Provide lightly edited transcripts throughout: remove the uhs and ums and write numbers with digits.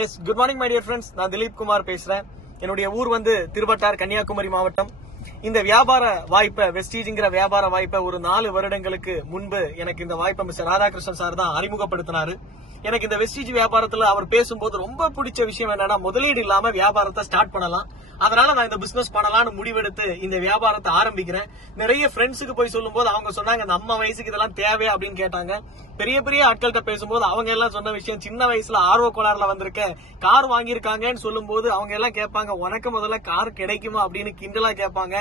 Yes good morning my dear friends. நான் திலீப் குமார் பேசுறேன். என்னுடைய ஊர் திருவட்டார், கன்னியாகுமரி மாவட்டம். இந்த வியாபார வாய்ப்பை, வெஸ்டீஜ்ங்கிற வியாபார வாய்ப்பை ஒரு 4 வருடங்களுக்கு முன்பு எனக்கு இந்த வாய்ப்பை மிஸ்டர் ராதாகிருஷ்ணன் சார் தான் அறிமுகப்படுத்தினாரு. எனக்கு இந்த வெஸ்டீஜ் வியாபாரத்துல அவர் பேசும்போது ரொம்ப பிடிச்ச விஷயம் என்னன்னா, முதலீடு இல்லாம வியாபாரத்தை ஸ்டார்ட் பண்ணலாம். அதனால நான் இந்த பிசினஸ் பண்ணலாம்னு முடிவெடுத்து இந்த வியாபாரத்தை ஆரம்பிக்கிறேன். நிறைய ஃப்ரெண்ட்ஸுக்கு போய் சொல்லும் போது அவங்க சொன்னாங்க, நம்ம வயசுக்கு இதெல்லாம் தேவை அப்படின்னு கேட்டாங்க. பெரிய பெரிய ஆட்கள்கிட்ட பேசும்போது அவங்க எல்லாம் சொன்ன விஷயம், சின்ன வயசுல ஆர்வ கோளாறுல வந்திருக்கேன், கார் வாங்கியிருக்காங்கன்னு சொல்லும் போது அவங்க எல்லாம் கேட்பாங்க, உனக்கு முதல்ல கார் கிடைக்குமா அப்படின்னு கிண்டலா கேட்பாங்க.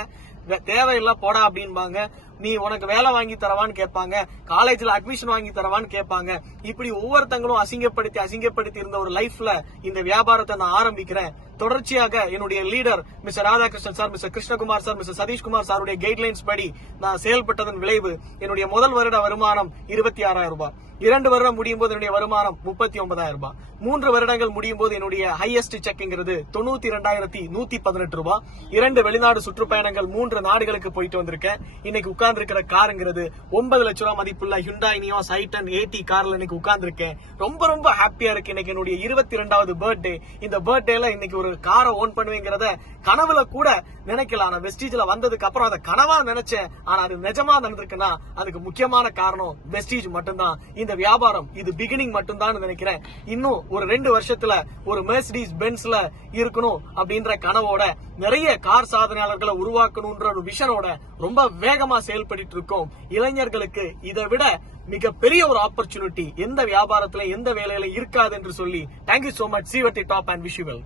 தேவையில்ல போடா அப்படின்பாங்க. நீ உனக்கு வேலை வாங்கி தரவான்னு கேட்பாங்க, காலேஜ்ல அட்மிஷன் வாங்கி தரவான்னு கேட்பாங்க. இப்படி ஒவ்வொருத்தங்களும் அசிங்கப்படுத்தி இருந்த ஒரு லைஃப்ல இந்த வியாபாரத்தை நான் ஆரம்பிக்கிறேன். தொடர்ச்சியாக என்னுடைய leader Mr Radhakrishnan sir, Mr Krishnakumar sir, Mr Sathishkumar சாருடைய கைட்லைன்ஸ் படி நான் செயல்பட்டதன் விளைவு என்னுடைய முதல் வருட வருமானம் 26,000 ரூபாய். 2 வருடம் முடியும் போது என்னுடைய வருமானம் 39,000 ரூபாய். 3 வருடங்கள் முடியும் போது என்னுடைய ஹையஸ்ட் செக்ங்கிறது 92,118 ரூபாய். 2 வெளிநாடு சுற்றுப்பயணங்கள், 3 நாடுகளுக்கு போயிட்டு வந்திருக்கேன். இன்னைக்கு உட்கார்ந்து இருக்கிற காருங்கிறது 9 லட்சம் ரூபாய் மதிப்புள்ள ஹுண்டாய் நியாஸ் i10 AT கார்ல இன்னைக்கு உட்கார்ந்து இருக்கேன். ரொம்ப ரொம்ப ஹாப்பியா இருக்கு. இன்னைக்கு என்னுடைய 22வது பர்த்டே. இந்த பர்த்டேல இன்னைக்கு ஒரு காரை ஓன் பண்ணுவேங்கிறத கனவுல கூட நினைக்கல. ஆனா வெஸ்டீஜ்ல வந்ததுக்கு அப்புறம் அதை கனவா நினைச்சேன். ஆனா அது நிஜமா நடந்திருக்குன்னா அதுக்கு முக்கியமான காரணம் வெஸ்டீஜ் மட்டும்தான். இந்த வியாபாரம் இது பிகினிங் மட்டும்தான் நினைக்கிறேன். இன்னும் ஒரு 2 வருஷத்துல ஒரு மெர்சிடிஸ் பென்ஸ்ல இருக்கணும் அப்படின்ற கனவோட, நிறைய கார் சாதனையாளர்களை உருவாக்கணும்ன்ற ஒரு விஷனோட ரொம்ப வேகமா செயல்பட்டு இருக்கோம். இளைஞர்களுக்கு இதை விட மிகப்பெரிய ஒரு ஆப்பர்ச்சுனிட்டி எந்த வியாபாரத்துல, எந்த வேலையில இருக்காது என்று சொல்லி, thank you so much. See you at the top and wish you well.